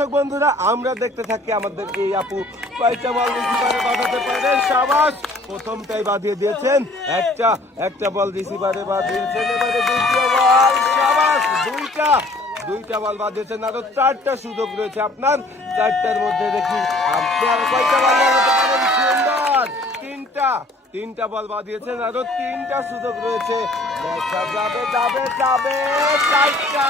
দর্শক বন্ধুরা আমরা দেখতে থাকি আমাদের এই আপু কয়টা বল রিসিভারে বাঁধাতে পারেন। শাবাশ, প্রথমটাই বাঁধিয়ে দিয়েছেন, একটা বল রিসিভারে বাঁধিয়েছেন। এবারে দ্বিতীয় বল, শাবাশ, দুইটা বল বাঁধিয়েছেন। আরো 4টা সুযোগ রয়েছে আপনার। 4টার মধ্যে দেখি আপনার কয়টা বল বাঁধাতে পারেন। সুন্দর, তিনটা বল বাঁধিয়েছেন, আরো 3টা সুযোগ রয়েছে। দেখা যাবে 4টা।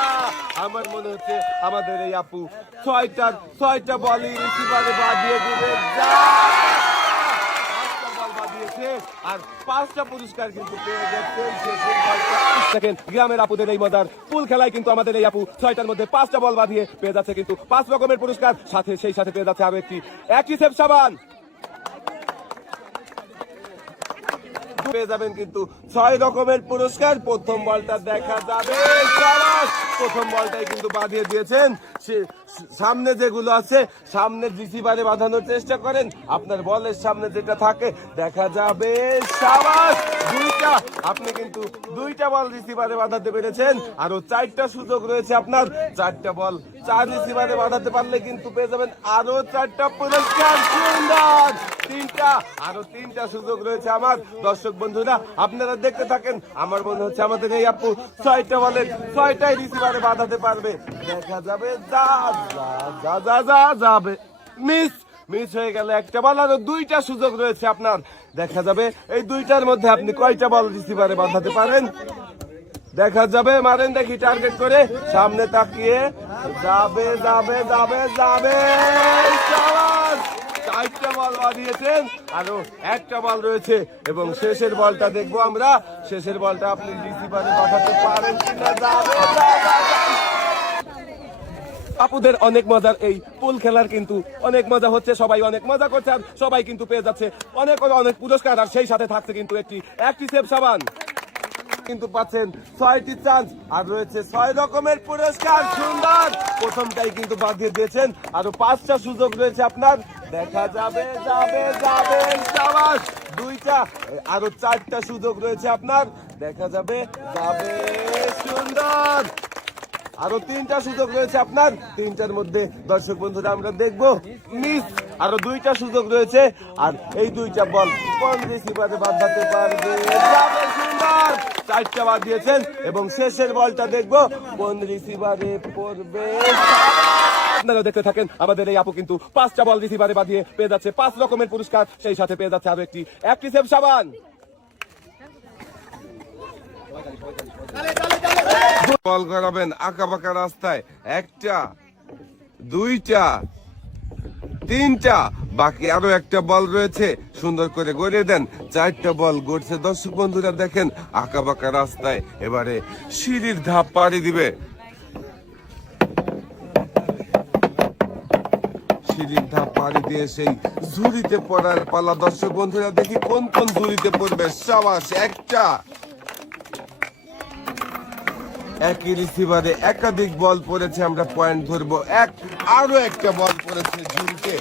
আমার মনে হচ্ছে আমাদের এই আপু 6টা বলই রিসিভারে বাঁধিয়ে দিবে। আর 5টা পুরস্কার কিন্তু পেয়ে যাচ্ছেন। গ্রামের আপুদের এই মজার পুল খেলায় কিন্তু আমাদের এই আপু 6টার মধ্যে 5টা বল বাঁধিয়ে পেয়ে যাচ্ছে কিন্তু 5 রকমের পুরস্কার, সেই সাথে পেয়ে যাচ্ছে আরো একটি সেফ সাবান। পেয়ে যাবেন কিন্তু 6 রকমের পুরস্কার। প্রথম বলটা দেখা যাবে, প্রথম বলটাই কিন্তু বাঁধিয়ে দিয়েছেন। সামনে যেগুলো আছে সামনে রিসিভারে বাঁধানোর চেষ্টা করেন। আপনার বলের সামনে যেটা থাকে দেখা যাবে। শাবাশ, আপনি কিন্তু 2টা বল রিসিভারে বাঁধাতে পেরেছেন। আরো 4টা সুযোগ রয়েছে আপনার। 4টা বল 4 রিসিভারে বাঁধাতে পারলে কিন্তু পেয়ে যাবেন আরো 4টা পুরস্কার। সুন্দর, আরো 3টা সুযোগ রয়েছে আমার। দর্শক বন্ধুরা আপনারা দেখতে থাকেন। আমার মনে হচ্ছে আমাদের এই আপু 6টা বলের 6টাই রিসিভারে বাঁধাতে পারবে। দেখা যাবে যাবে মিস হয়ে গেল একটা বল। আরো 2টা সুযোগ রয়েছে আপনার। দেখা যাবে এই 2টার মধ্যে আপনি কয়টা বল রিসিভারে বাঁধাতে পারেন। দেখা যাবে, মারেন দেখি টার্গেট করে, সামনে তাকিয়ে। যাবে 4টা বল বাঁধিয়েছেন, আরো 1টা বল রয়েছে এবং শেষের বলটা দেখবো আমরা। শেষের বলটা আপনি রিসিভারে পাঠাতে পারেন কিনা। আপুদের অনেক মজার এই পুল খেলার কিন্তু অনেক মজা হচ্ছে, সবাই অনেক মজা করছে আর সবাই কিন্তু পেয়ে যাচ্ছে অনেক পুরস্কার। আর সেই সাথে থাকছে কিন্তু একটি সেফ সাবান কিন্তু পাচ্ছেন 6টি চান্স আর রয়েছে 6 রকমের পুরস্কার। সুন্দর, প্রথমটাই কিন্তু বাঁধিয়ে দিয়েছেন, আরো 5টা সুযোগ রয়েছে আপনার। দেখা যাবে শাবাশ, 2টা, আরো 4টা সুযোগ রয়েছে আপনার। দেখা যাবে সুন্দর, আরো 3টা সুযোগ রয়েছে আপনার। 3টার মধ্যে দর্শক বন্ধুরা আমরা দেখবো মিস। আরো 2টা সুযোগ রয়েছে আর এই 2টা বল কোন রিসিভারে বাঁধাতে পারবে। সুন্দর, 4টা বাদ দিয়েছেন এবং শেষের বলটা দেখবো কোন রিসিভারে পড়বে। আপনারা দেখতে থাকেন আমাদের এই আপু কিন্তু 5টা বল রিসিভারে বাঁধিয়ে পেয়ে যাচ্ছে 5 রকমের পুরস্কার, সেই সাথে পেয়ে যাচ্ছে আরো একটি সেফ সাবান। বল করাবেন আঁকা বাঁকা রাস্তায়, 1টা 2টা 3টা, বাকি আরো 1টা বল রয়েছে। সুন্দর করে গড়িয়ে দেন, 4টা বল গড়ছে। দর্শক বন্ধুরা দেখেন আঁকা বাঁকা রাস্তায় এবারে সিঁড়ির ধাপ পাড়ি দিবে। সিঁড়ির ধাপ পাড়ি দিয়ে সেই ঝুড়িতে পড়ার পালা। দর্শক বন্ধুরা দেখি কোন ঝুড়িতে পড়বে। শাবাশ, একই রিসিভারে একাধিক বল পড়েছে, আমরা পয়েন্ট ধরবো। আরো 1টা বল পড়েছে ঝুড়িতে।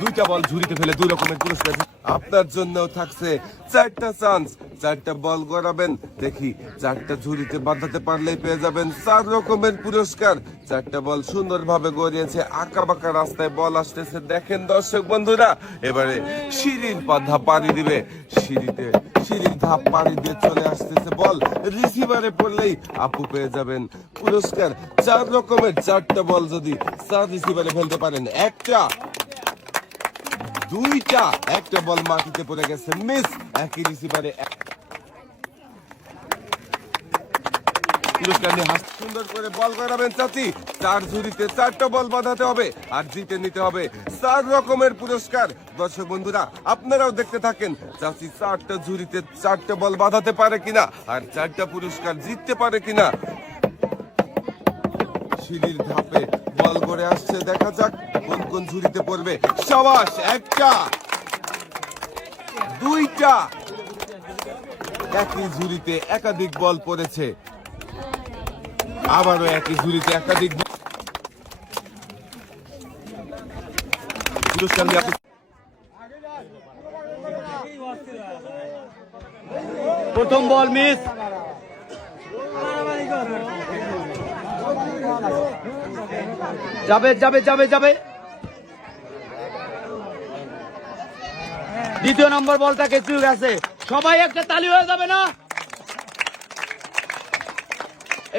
2টা বল ঝুড়িতে ফেলে 2 রকমের পুরস্কার আপনার জন্য থাকছে। 4টা চান্স, 4টা বল গড়াবেন। দেখি 4টা ঝুড়িতে বাঁধাতে পারলেই পেয়ে যাবেন 4 রকমের পুরস্কার। 4টা বল সুন্দরভাবে গড়িয়েছে, আঁকা বাঁকা রাস্তায় বল আসতেছে। দেখেন দর্শক বন্ধুরা এবারে সিঁড়ির ধাপ পাড়ি দিবে। সিঁড়ির ধাপ পাড়ি দিয়ে চলে আসতেছে বল, রিসিভারে পড়লেই আপু পেয়ে যাবেন পুরস্কার। 4 রকমের 4টা বল যদি 4 রিসিভারে ফেলতে পারেন। 1টা 2টা, 1টা বল মাটিতে পড়ে গেছে, মিস। একই রিসিভারে পুরস্কার নিয়ে সুন্দর করে বল করাবেন চাচি। 4 ঝুড়িতে 4টা বল বাঁধাতে হবে আর জিতে নিতে হবে 4 রকমের পুরস্কার। দর্শক বন্ধুরা আপনারাও দেখতে থাকেন চাচি 4টা ঝুড়িতে 4টা বল বাঁধাতে পারে কিনা আর 4টা পুরস্কার জিততে পারে কিনা। সিঁড়ির ধাপে বল করে আসছে, দেখা যাক কোন ঝুড়িতে পড়বে। শাবাশ, 1টা 2টা, একই ঝুড়িতে একাধিক বল পড়েছে। আবারও একই ঝুড়িতে একাধিক পুরস্কার নিয়ে প্রথম বল মিস। যাবে যাবে যাবে যাবে দ্বিতীয় নম্বর বলটা কিছু গেছে, সবাই একটা তালি হয়ে যাবে না?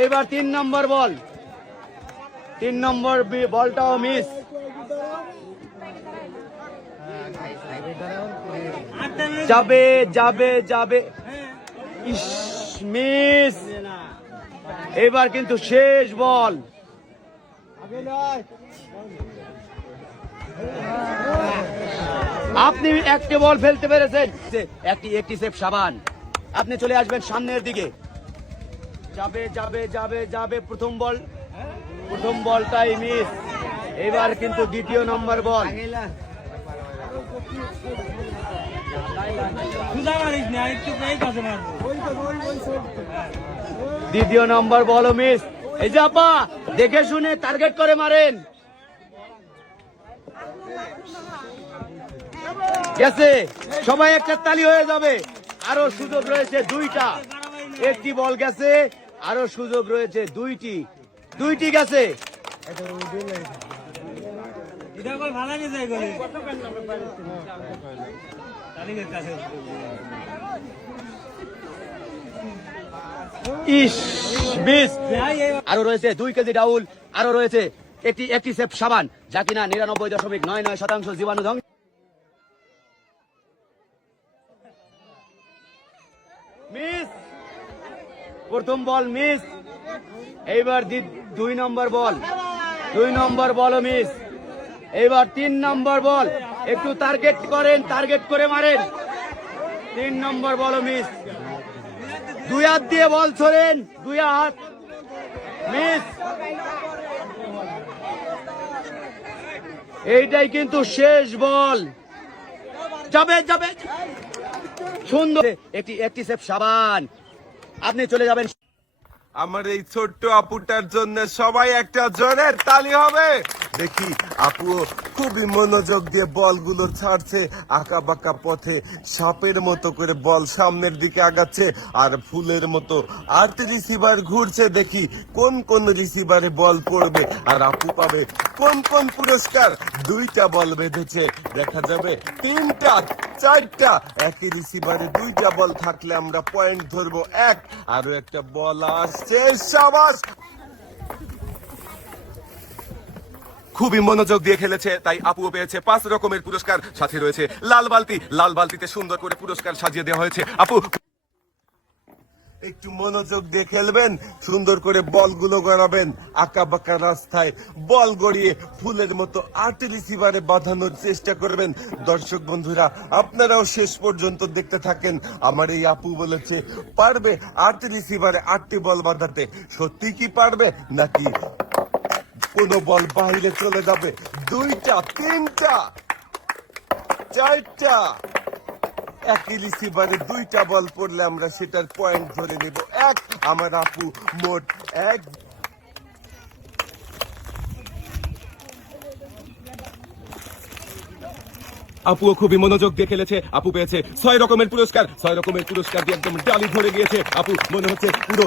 এইবার 3 নম্বর বল, 3 নম্বর বলটাও মিস। যাবে যাবে যাবে, ইস মিস। এবার কিন্তু শেষ বল, আপনি একটি বল ফেলতে পেরেছেন, একটি সেফ সাবান। আপনি চলে আসবেন সামনের দিকে। যাবে যাবে যাবে যাবে, প্রথম বলটাই মিস। এবার কিন্তু দ্বিতীয় নম্বর বল, দ্বিতীয় নম্বর বলও মিস। এই যে আপা, দেখে শুনে টার্গেট করে মারেন। গেছে, সবাই একটা তালি হয়ে যাবে। আরো সুযোগ রয়েছে 2টা, একটি বল গেছে, আরো সুযোগ রয়েছে 2টি গেছে। ইস মিস। আরো রয়েছে 2 কেজি ডাউল, আরো রয়েছে একটি সেফ সাবান, যা কিনা 99.99% জীবাণু ধ্বংস। মিস, প্রথম বল মিস। এইবার 2 নম্বর বল, 2 নম্বর বলও মিস। এইবার 3 নম্বর বল, একটু টার্গেট করে মারেন। 3 নম্বর বলও মিস। 2 হাত দিয়ে বল ছোড়েন, 2 হাত, মিস। এইটাই কিন্তু শেষ বল। যাবে যাবে, সুন্দর একটি সেফ সাবান। আপনি চলে যাবেন। আমার এই ছোট্ট আপুটার জন্য সবাই একটা জোরের তালি হবে। দেখি আপু খুবই মনোযোগ দিয়ে বলগুলো ছাড়ছে, আঁকা বাঁকা পথে সাপের মতো করে বল সামনের দিকে আগাচ্ছে, আর ফুলের মতো 8 রিসিভার ঘুরছে। দেখি কোন কোন রিসিভারে বল পড়বে, আর আপু পাবে কোন কোন পুরস্কার। 2টা বল বেঁধেছে, দেখা যাবে 3টা 4টা। একই রিসিভারে 2টা বল থাকলে আমরা পয়েন্ট ধরবো 1। আরো একটা বল আসছে, শাবাশ। খুবই মনোযোগ দিয়ে খেলেছে, তাই আপুও পেয়েছে 5 রকমের পুরস্কার। সাথে রয়েছে লাল বালতিতে সুন্দর করে পুরস্কার সাজিয়ে দেওয়া হয়েছে। আপু একটু মনোযোগ দিয়ে খেলবেন, সুন্দর করে বলগুলো গড়াবেন, আঁকা বাঁকা রাস্তায় বল গড়িয়ে ফুলের মতো 8 রিসিভারে বাঁধানোর চেষ্টা করবেন। দর্শক বন্ধুরা, আপনারাও শেষ পর্যন্ত দেখতে থাকেন। আমার এই আপু বলেছে পারবে 8 রিসিভারে 8টি বল বাঁধাতে। সত্যি কি পারবে, নাকি কোন বল বাইরে চলে যাবে? 2টা 3টা 4টা, একই রিসিভারে 2টা বল পড়লে আমরা সেটার পয়েন্ট ধরে নেব 1। আমার আপু মোট 1। আপুও খুবই মনোযোগ দিয়ে খেলেছে, আপু পেয়েছে 6 রকমের পুরস্কার। 6 রকমের পুরস্কার দিয়ে একদম ডালি ধরে গিয়েছে। আপু মনে হচ্ছে পুরো